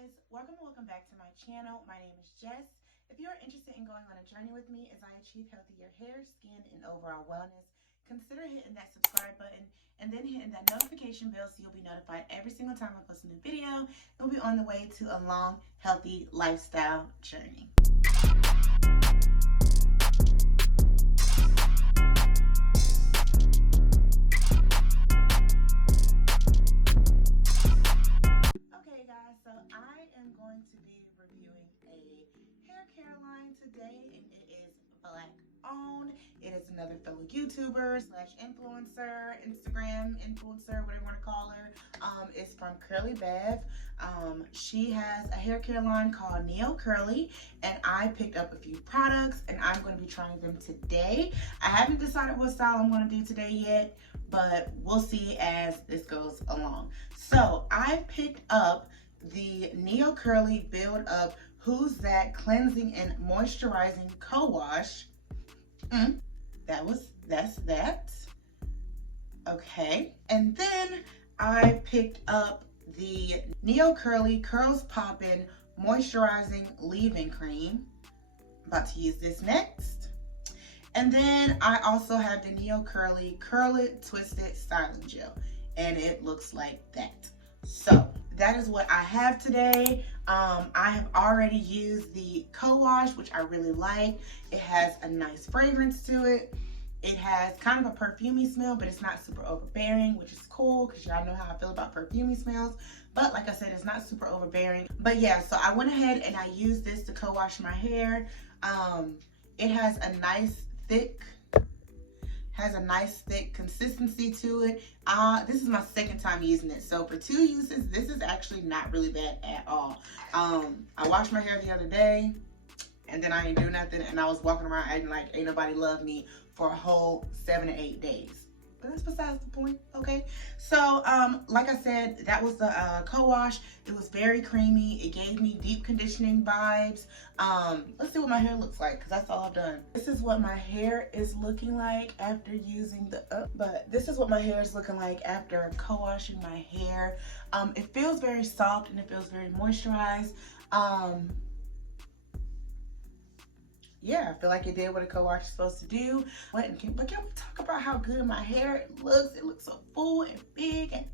guys, welcome back to my channel. My name is Jess. If you're interested in going on a journey with me as I achieve healthier hair, skin, and overall wellness, consider hitting that subscribe button and then hitting that notification bell so you'll be notified every single time I post a new video. We'll be on the way to a long, healthy lifestyle journey. Okay guys, so I am going to be reviewing a hair care line today, and it is Black owned. It is another fellow YouTuber slash influencer, Instagram influencer, whatever you want to call her. It's from Curly Bev. She has a hair care line called NeoCurly, and I picked up a few products and I'm going to be trying them today. I haven't decided what style I'm going to do today yet, but we'll see as this goes along. So I picked up the NeoCurly Build Up Who's That Cleansing and Moisturizing Co-Wash. That's that. Okay. And then I picked up the NeoCurly Curls Poppin' Moisturizing Leave-In Cream. About to use this next. And then I also have the NeoCurly Curl It Twisted Styling Gel, and it looks like that. So that is what I have today. I have already used the co-wash, which I really like. It has a nice fragrance to it. It has kind of a perfumey smell, but it's not super overbearing, which is cool because y'all know how I feel about perfumey smells. But like I said, it's not super overbearing. But yeah, so I went ahead and I used this to co-wash my hair. It has a nice thick consistency to it. This is my second time using it, so for 2 uses this is actually not really bad at all. I washed my hair the other day and then I ain't do nothing, and I was walking around acting like ain't nobody loved me for a whole 7 to 8 days. But that's besides the point. Okay, so like I said, that was the co-wash. It was very creamy. It gave me deep conditioning vibes. Let's see what my hair looks like, because that's all I've done. This is what my hair is looking like after using this is what my hair is looking like after co-washing my hair. It feels very soft and it feels very moisturized. Yeah, I feel like it did what a co-wash is supposed to do. But can we talk about how good my hair looks? It looks so full and big. And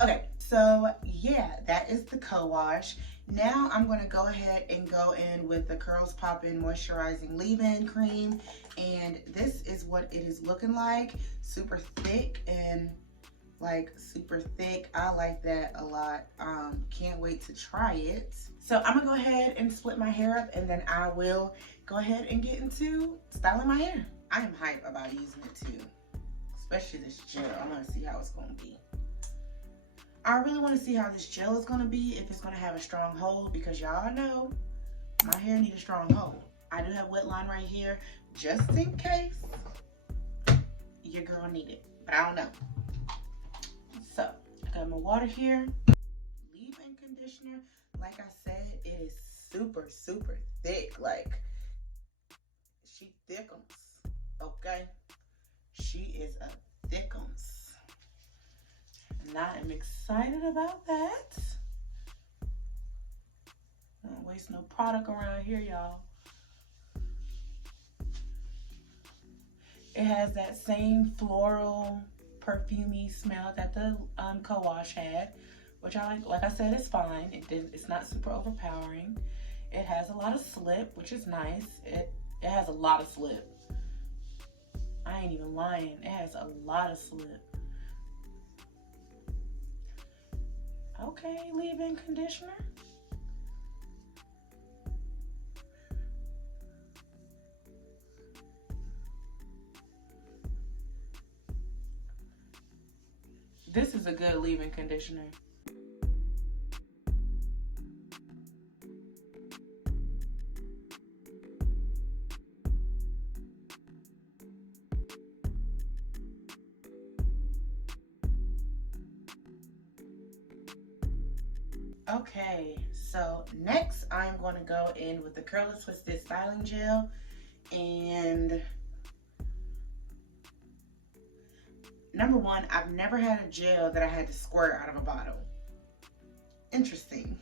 okay, so yeah, that is the co-wash. Now I'm going to go ahead and go in with the Curls Poppin' Moisturizing Leave-In Cream. And this is what it is looking like. Super thick and super thick. I like that a lot. Can't wait to try it. So I'm gonna go ahead and split my hair up, and then I will go ahead and get into styling my hair. I am hype about using it too, especially this gel. I want to see how it's gonna be. I really want to see how this gel is gonna be, if it's gonna have a strong hold, because y'all know my hair needs a strong hold. I do have wet line right here, just in case your girl need it, but I don't know. So I got my water here. Leave-in conditioner. Like I said, it is super thick. Like, she thickums. Okay, she is a thickums, and I am excited about that. Don't waste no product around here, y'all. It has that same floral perfumey smell that the co-wash had, which I like. Like I said, it's fine. It's not super overpowering. It has a lot of slip, which is nice. It has a lot of slip. I ain't even lying. It has a lot of slip. Okay, leave-in conditioner. This is a good leave-in conditioner. Okay, so next I'm going to go in with the Curl It Twisted Styling Gel, and number one, I've never had a gel that I had to squirt out of a bottle. interesting.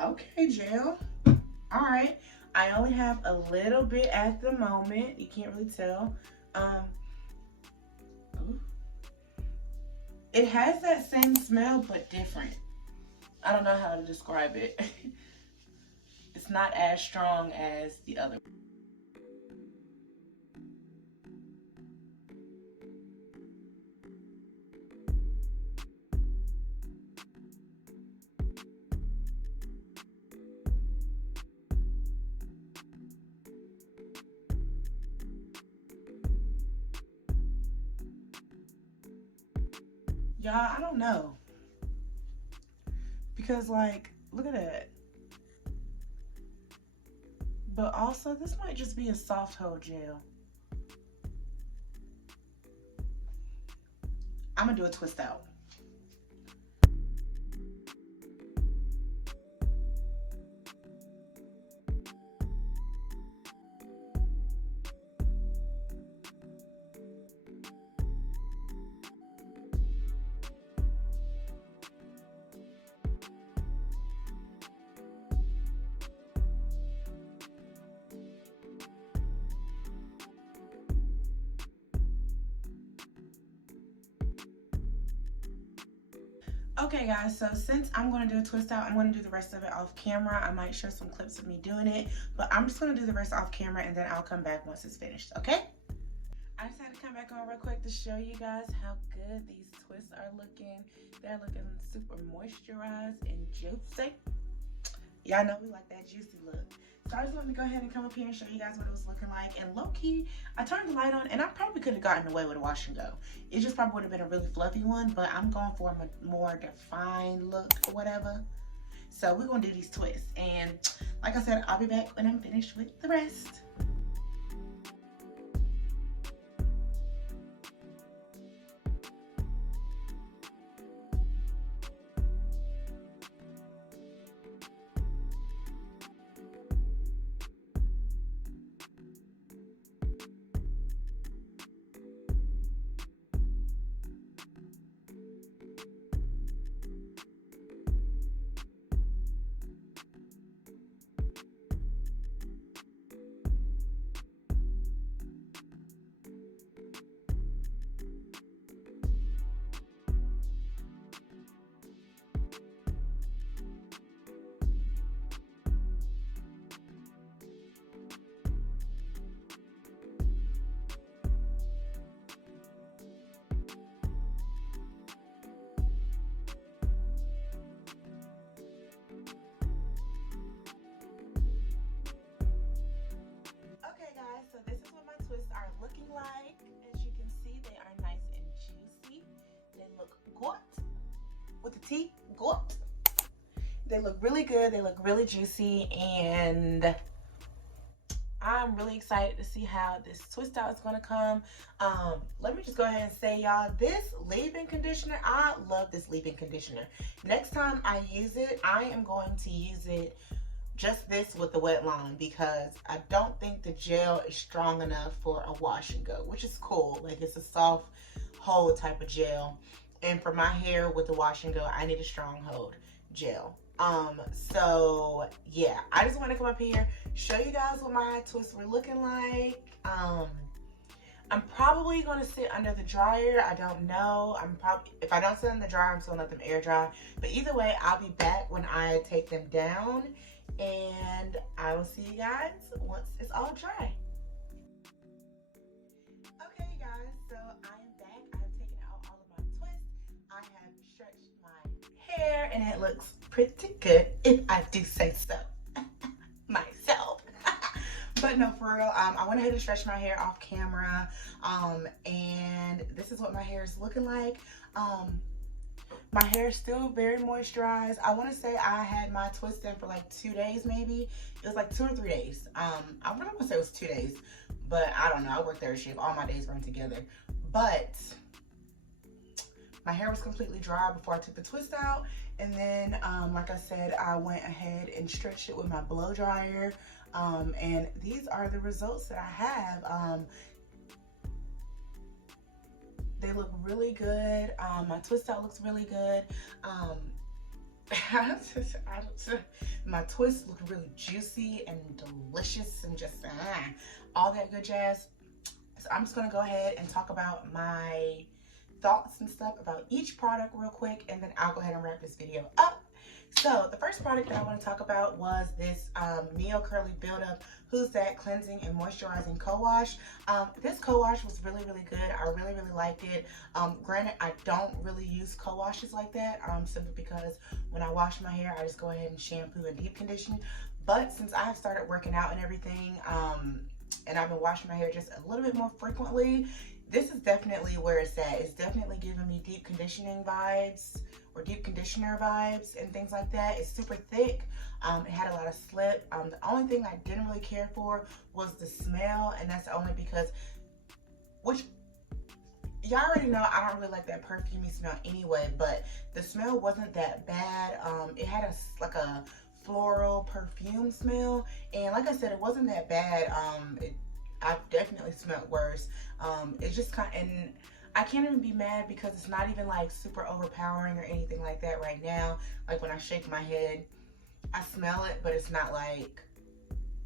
Okay, gel. All right. I only have a little bit at the moment. You can't really tell. It has that same smell, but different. I don't know how to describe it. It's not as strong as the other. Y'all, I don't know. Because, like, look at that. But also, this might just be a soft hold gel. I'm gonna do a twist out. Okay guys, so since I'm going to do a twist out, I'm going to do the rest of it off camera. I might share some clips of me doing it, but I'm just going to do the rest off camera and then I'll come back once it's finished, okay? I just had to come back on real quick to show you guys how good these twists are looking. They're looking super moisturized and juicy. Y'all know we like that juicy look. So I just wanted to go ahead and come up here and show you guys what it was looking like. And low-key, I turned the light on and I probably could have gotten away with a wash and go. It just probably would have been a really fluffy one, but I'm going for a more defined look or whatever. So we're gonna do these twists. And like I said, I'll be back when I'm finished with the rest. So this is what my twists are looking like. As you can see, they are nice and juicy. They look good with the T, good. They look really good. They look really juicy, and I'm really excited to see how this twist out is going to come. Let me just go ahead and say, y'all, this leave-in conditioner, I love this leave-in conditioner. Next time I use it, I am going to use it just this with the wet line, because I don't think the gel is strong enough for a wash and go, which is cool. Like, it's a soft hold type of gel, and for my hair with the wash and go, I need a strong hold gel. So yeah, I just want to come up here, show you guys what my twists were looking like. I'm probably going to sit under the dryer. I don't know. If I don't sit in the dryer, I'm still gonna let them air dry. But either way, I'll be back when I take them down, and I will see you guys once it's all dry. Okay, guys, so I am back. I have taken out all of my twists. I have stretched my hair, and it looks pretty good, if I do say so myself. But no, for real, I went ahead and stretched my hair off camera, and this is what my hair is looking like. My hair is still very moisturized. I want to say I had my twist in for like 2 days, maybe. It was like 2 or 3 days. I really want to say it was 2 days, but I don't know. I work third shift. All my days run together. But my hair was completely dry before I took the twist out. And then, like I said, I went ahead and stretched it with my blow dryer. And these are the results that I have. They look really good. My twist out looks really good. My twists look really juicy and delicious and just all that good jazz. So I'm just gonna go ahead and talk about my thoughts and stuff about each product real quick, and then I'll go ahead and wrap this video up. So the first product that I want to talk about was this NeoCurly Build Up Who's That Cleansing and Moisturizing Co-Wash. This co-wash was really, really good. I really, really liked it. Granted, I don't really use co-washes like that, simply because when I wash my hair, I just go ahead and shampoo and deep condition. But since I have started working out and everything, and I've been washing my hair just a little bit more frequently, this is definitely where it's at. It's definitely giving me deep conditioning vibes, or deep conditioner vibes and things like that. It's super thick. It had a lot of slip. The only thing I didn't really care for was the smell, and that's only because, which y'all already know, I don't really like that perfumey smell anyway, but the smell wasn't that bad. It had like a floral perfume smell, and like I said, it wasn't that bad. I've definitely smelled worse. It's just kind of, and I can't even be mad because it's not even like super overpowering or anything like that right now. Like when I shake my head, I smell it, but it's not like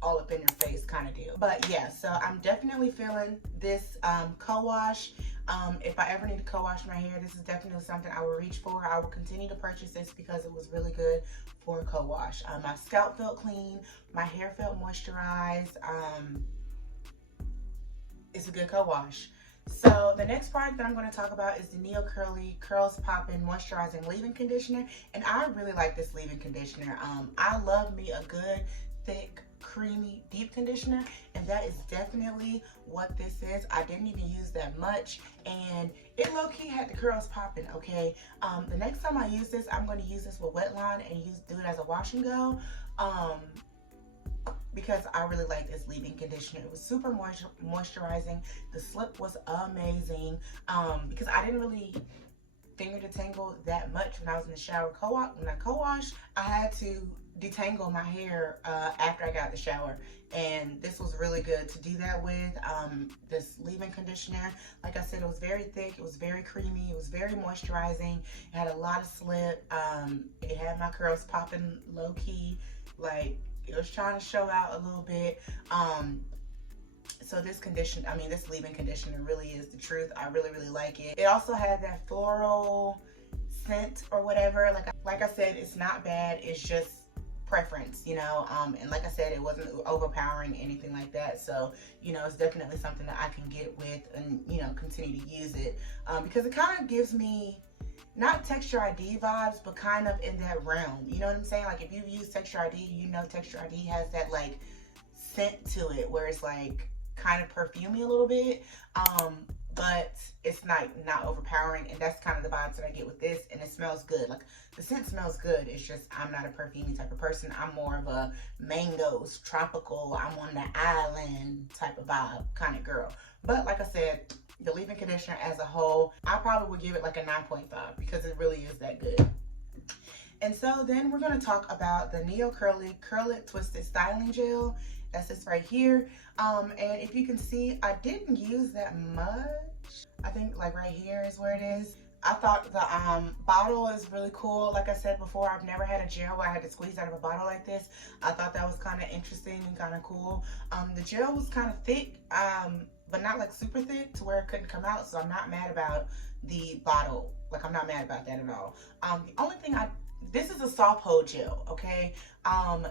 all up in your face kind of deal. But yeah, so I'm definitely feeling this co-wash. If I ever need to co-wash my hair, this is definitely something I will reach for. I will continue to purchase this because it was really good for a co-wash. My scalp felt clean, my hair felt moisturized. It's a good co-wash. So the next product that I'm going to talk about is the NeoCurly Curls Poppin' Moisturizing Leave-In Conditioner, and I really like this leave-in conditioner. I love me a good, thick, creamy, deep conditioner, and that is definitely what this is. I didn't even use that much, and it low-key had the curls popping, okay? The next time I use this, I'm going to use this with wet line and do it as a wash and go. Because I really like this leave-in conditioner. It was super moisturizing. The slip was amazing. Because I didn't really finger detangle that much when I was in the shower. When I co-wash, I had to detangle my hair after I got out the shower, and this was really good to do that with. This leave-in conditioner, like I said, it was very thick, it was very creamy, it was very moisturizing, it had a lot of slip. It had my curls popping low-key, like it was trying to show out a little bit. So this leave-in conditioner really is the truth. I really, really like it. It also had that floral scent or whatever. Like I said, it's not bad. It's just preference, you know. And like I said, it wasn't overpowering, anything like that. So, you know, it's definitely something that I can get with and, you know, continue to use it. Because it kind of gives me, not Texture ID vibes, but kind of in that realm. You know what I'm saying? Like if you've used Texture ID, you know Texture ID has that like scent to it where it's like kind of perfumey a little bit. But it's not overpowering, and that's kind of the vibes that I get with this, and it smells good. Like the scent smells good. It's just I'm not a perfumey type of person. I'm more of a mangoes, tropical, I'm on the island type of vibe kind of girl. But like I said, the leave-in conditioner as a whole, I probably would give it like a 9.5 because it really is that good. And so then we're going to talk about the NeoCurly Curl It Twisted Styling Gel. That's this right here. And if you can see, I didn't use that much. I think like right here is where it is. I thought the bottle is really cool. Like I said before, I've never had a gel where I had to squeeze out of a bottle like this. I thought that was kind of interesting and kind of cool. The gel was kind of thick, but not like super thick to where it couldn't come out. So I'm not mad about the bottle. Like I'm not mad about that at all. The only thing this is a soft hold gel, okay?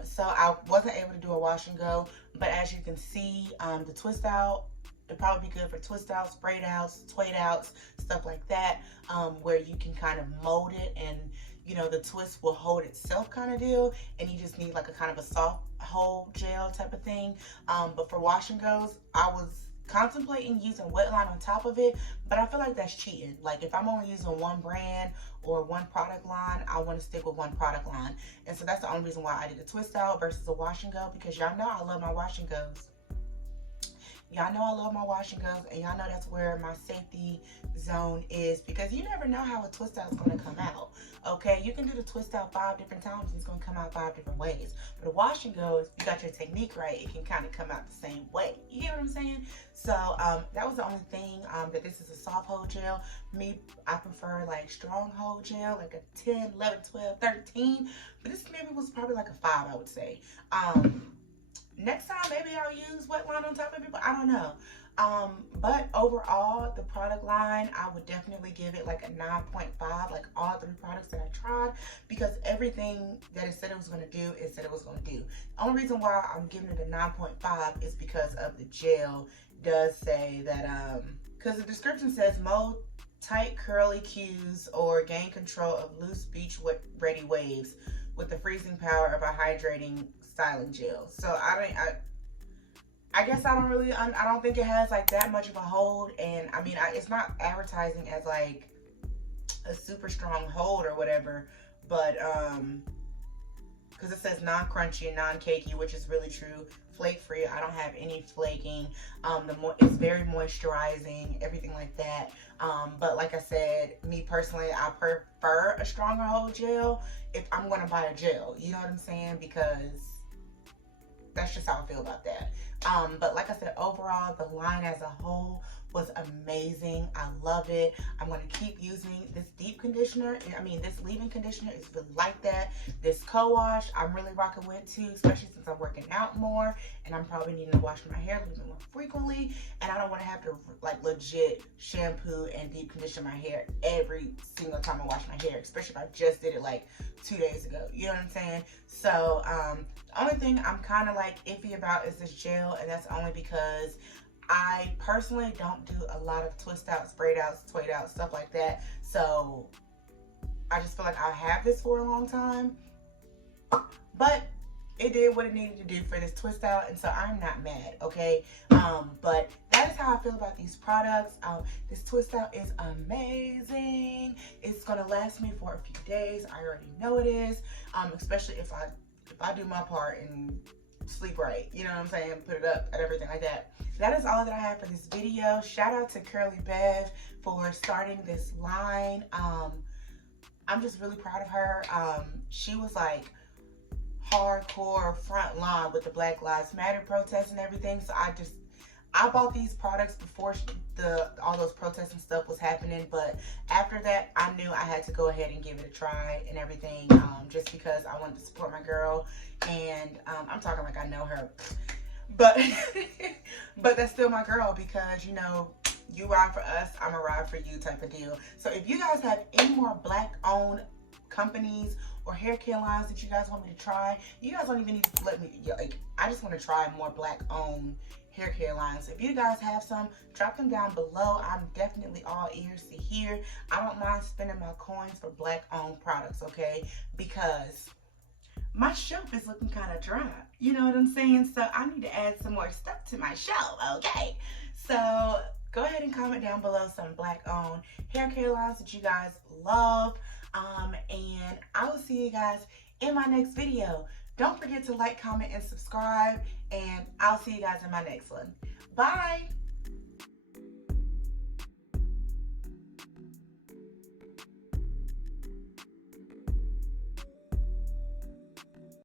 So I wasn't able to do a wash and go, but as you can see, the twist out, it'd probably be good for twist outs, braid outs, twade outs, stuff like that, where you can kind of mold it and, you know, the twist will hold itself kind of deal, and you just need like a kind of a soft hold gel type of thing. But for wash and goes, I was contemplating using wet line on top of it, but I feel like that's cheating. Like if I'm only using one brand or one product line, I want to stick with one product line. And so that's the only reason why I did a twist out versus a wash and go, because y'all know I love my wash and goes. Y'all know I love my wash and goes, and y'all know that's where my safety zone is, because you never know how a twist out is going to come out. Okay, you can do the twist out 5 different times and it's going to come out 5 different ways. But a wash and go, if you got your technique right, it can kind of come out the same way. You get what I'm saying? So that was the only thing, that this is a soft hold gel. Me, I prefer like strong hold gel, like a 10, 11, 12, 13. But this maybe was probably like a 5, I would say. Next time, maybe I'll use wet line on top of it, but I don't know. But overall, the product line, I would definitely give it like a 9.5, like all 3 products that I tried, because everything that it said it was going to do, it said it was going to do. The only reason why I'm giving it a 9.5 is because of the gel. Does say that, because the description says mold tight curly cues or gain control of loose beach ready waves with the freezing power of a hydrating styling gel. So I guess I don't think it has like that much of a hold, and I mean it's not advertising as like a super strong hold or whatever, but because it says non-crunchy and non-cakey, which is really true. Flake free. I don't have any flaking. It's very moisturizing, everything like that. But like I said, me personally, I prefer a stronger hold gel if I'm gonna buy a gel. You know what I'm saying? Because that's just how I feel about that. But like I said, overall, the line as a whole was amazing. I love it. I'm going to keep using this deep conditioner. I mean, this leave-in conditioner is really like that. This co-wash, I'm really rocking with too, especially since I'm working out more and I'm probably needing to wash my hair a little bit more frequently. And I don't want to have to like legit shampoo and deep condition my hair every single time I wash my hair, especially if I just did it like 2 days ago. You know what I'm saying? So, the only thing I'm kind of like iffy about is this gel, and that's only because I personally don't do a lot of twist out, sprayed out, swayed out, stuff like that. So I just feel like I'll have this for a long time. But it did what it needed to do for this twist out, and so I'm not mad, okay? But that is how I feel about these products. This twist out is amazing. It's gonna last me for a few days. I already know it is, especially if I do my part and sleep right, you know what I'm saying, put it up and everything like that. That is all that I have for this video. Shout out to Curly Bev for starting this line. I'm just really proud of her. She was like hardcore front line with the Black Lives Matter protests and everything. So I bought these products before all those protests and stuff was happening, but after that, I knew I had to go ahead and give it a try and everything, just because I wanted to support my girl, and I'm talking like I know her, but but that's still my girl, because you know, you ride for us, I'm a ride for you type of deal. So if you guys have any more Black-owned companies or hair care lines that you guys want me to try, you guys don't even need to let me, like, I just want to try more Black-owned hair care lines. If you guys have some, drop them down below. I'm definitely all ears to hear. I don't mind spending my coins for Black-owned products, okay? Because my shelf is looking kind of dry. You know what I'm saying? So I need to add some more stuff to my shelf, okay? So go ahead and comment down below some Black-owned hair care lines that you guys love. And I will see you guys in my next video. Don't forget to like, comment, and subscribe, and I'll see you guys in my next one. Bye!